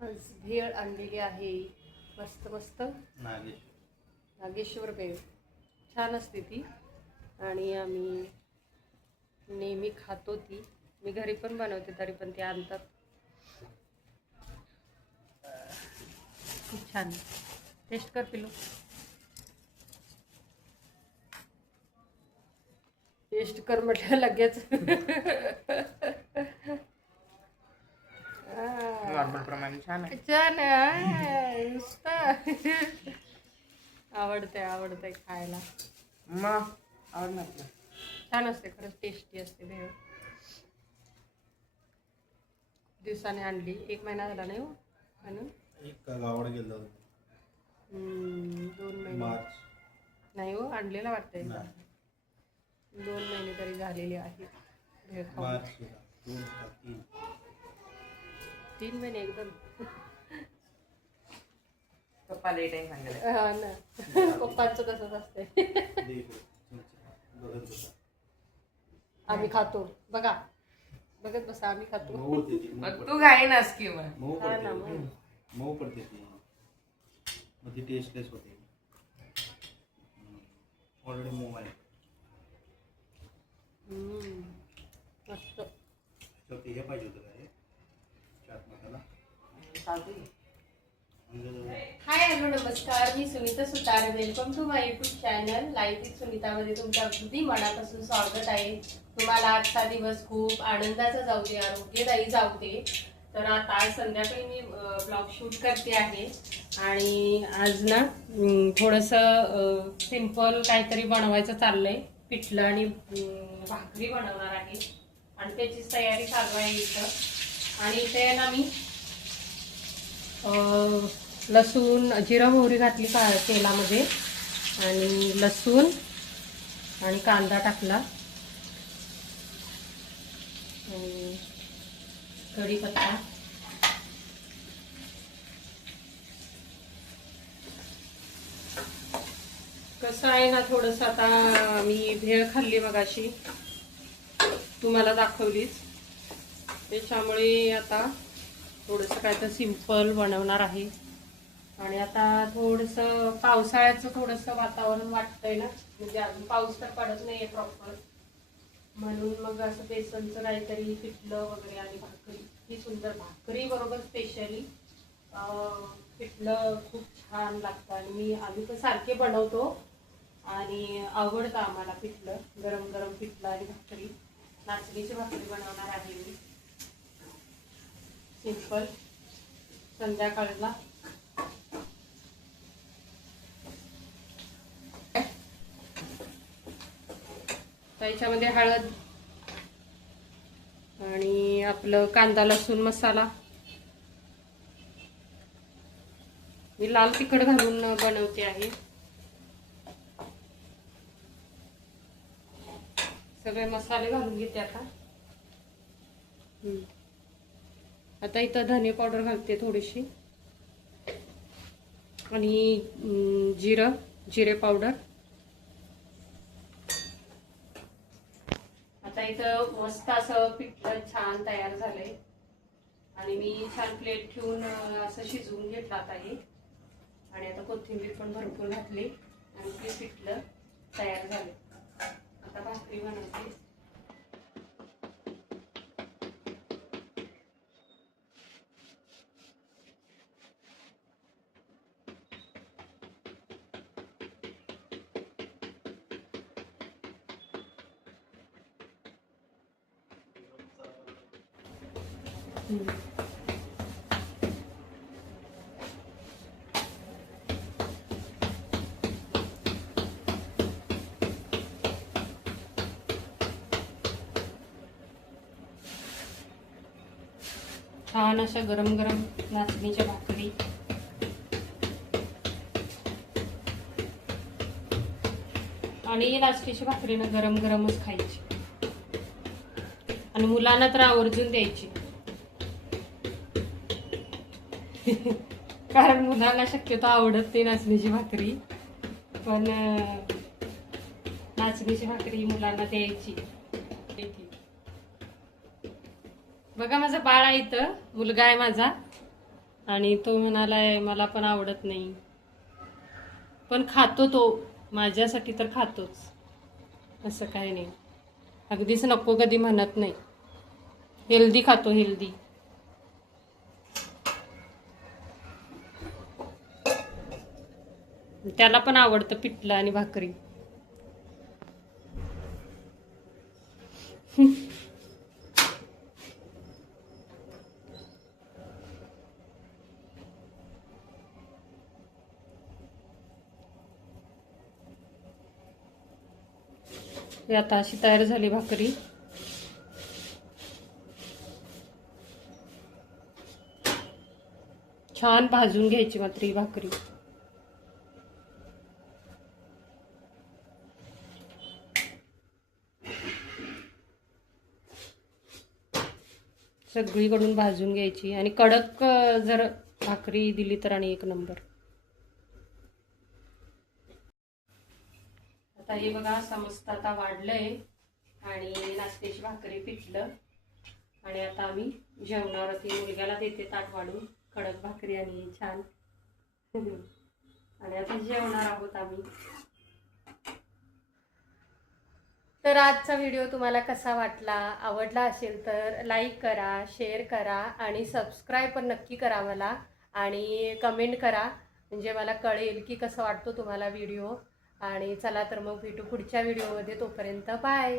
आज भेळ आणलेली आहे, मस्त मस्त नागेश्वर भेळ छान असते ती, आणि आम्ही नेहमी खातो ती. मी घरी पण बनवते, तरी पण ते आणतात. खूप छान, टेस्ट कर पिलू, टेस्ट कर म्हटलं लगेच. छान आवडतंय खायला. मग आवडणार, छान असते खरंच, टेस्टी असते भेळ. दिवसाने आणली, 1 महिना झाला नाही हो म्हणून. गावाकडे गेलो 2 महिने नाही हो, आणलेला वाटतंय 2 महिने तरी झालेले आहेत भेळ खाऊन. 3 महिने एकदम. पप्पा लेट आहे सांगायला. हा ना, पप्पांचं तसंच असतंय. आम्ही खातो बघा, बघत बसा, आम्ही खातो. मग तू घाई नास की मग. हा ना, मग मऊ पडते ती, मग ती टेस्टलेस होते. ऑलरेडी मऊ आहे. मस्त. शेवटी हे पाहिजे होतं काय, चाट मसाला. हाय हॅलो नमस्कार, मी Sunita Sutar. Welcome to my YouTube channel life with सुनीतामध्ये तुमचं अगदी मनापासून स्वागत आहे. तुम्हाला आजचा दिवस खूप आनंदाचा जाऊ दे, आरोग्यदायी जाऊ दे. तर आता संध्याकाळी मी ब्लॉग शूट करते आहे, आणि आज ना थोडंसं सिंपल काहीतरी बनवायचं चाललंय. पिठलं आणि भाकरी बनवणार आहे, आणि त्याचीच तयारी चालू आहे इथं. आणि इथे ना मी लसूण, जिरा मोहरी घातली तेलामध्ये, आणि लसूण आणि कांदा टाकला, कढीपत्ता, कसं आहे ना, थोडंसं आता मी भेळ खाल्ली मगाशी, तुम्हाला दाखवलीच, त्याच्यामुळे आता थोडंसं काय तर सिंपल बनवणार आहे. आणि आता थोडंसं पावसाळ्याचं थोडंसं वातावरण वाटतंय ना, म्हणजे अजून पाऊस तर पडत नाहीये प्रॉपर, म्हणून मग असं बेसनचं काहीतरी पिठलं वगैरे आणि भाकरी. ही सुंदर भाकरी बरोबर स्पेशली पिठलं खूप छान लागतं, आणि आम्ही पण सारखे बनवतो, आणि आवडतं आम्हाला पिठलं. गरम गरम पिठलं आणि भाकरी, नाचणीची भाकरी बनवणार आहे मी, सिंपल संध्याकाळला. त्याच्यामध्ये हळद आणि आपलं कांदा लसूण मसाला. मी लाल तिखट घालून बनवते आहे. सगळे मसाले घालून घेते आता. आता इथं धने पावडर घालते थोडीशी, आणि जिरे पावडर. आता इथं मस्त असं पिठलं छान तयार झालंय, आणि मी छान प्लेट ठेवून असं शिजवून घेतलं आता हे. आणि आता कोथिंबीर पण भरपूर घातली, आणि ते पिठलं तयार झाले. आता भाकरी बनवते. छान अशा गरम गरम नाचणीच्या भाकरी. आणि नाचणीची भाकरी ना गरम गरमच खायची, आणि मुलांना तर आवर्जून द्यायची. कारण मुलांना शक्यतो आवडत नाही नाचणीची भाकरी, पण नाचणीची भाकरी मुलांना द्यायची. बघा माझं बाळ आहे इथं, मुलगा आहे माझा, आणि तो म्हणालाय मला पण आवडत नाही, पण खातो तो, माझ्यासाठी तर खातोच, असं काही नाही, अगदीच नको कधी म्हणत नाही, हेल्दी खातो, हेल्दी. त्याला पण आवडतं पिठलं आणि भाकरी. ही आता अशी तयार झाली भाकरी. छान भाजून घ्यायची मात्र ही भाकरी. सगळीकडून भाजून घ्यायची आणि कडक जर भाकरी दिली तर आणि एक नंबर. आता हे बघा असं मस्त आता वाढलंय आणि नाश्त्याची भाकरी पिठलं, आणि आता आम्ही जेवणावरती मुलग्याला देते ताट वाढून, कडक भाकरी आणि छान. आणि आता जेवणार आहोत आम्ही. तर आजचा व्हिडिओ तुम्हाला कसा वाटला, आवडला असेल तर लाईक करा, शेअर करा आणि सबस्क्राईब पण नक्की करा मला, आणि कमेंट करा, म्हणजे मला कळेल की कसं वाटतो तुम्हाला व्हिडिओ. आणि चला तर मग भेटू पुढच्या व्हिडिओमध्ये, तोपर्यंत बाय.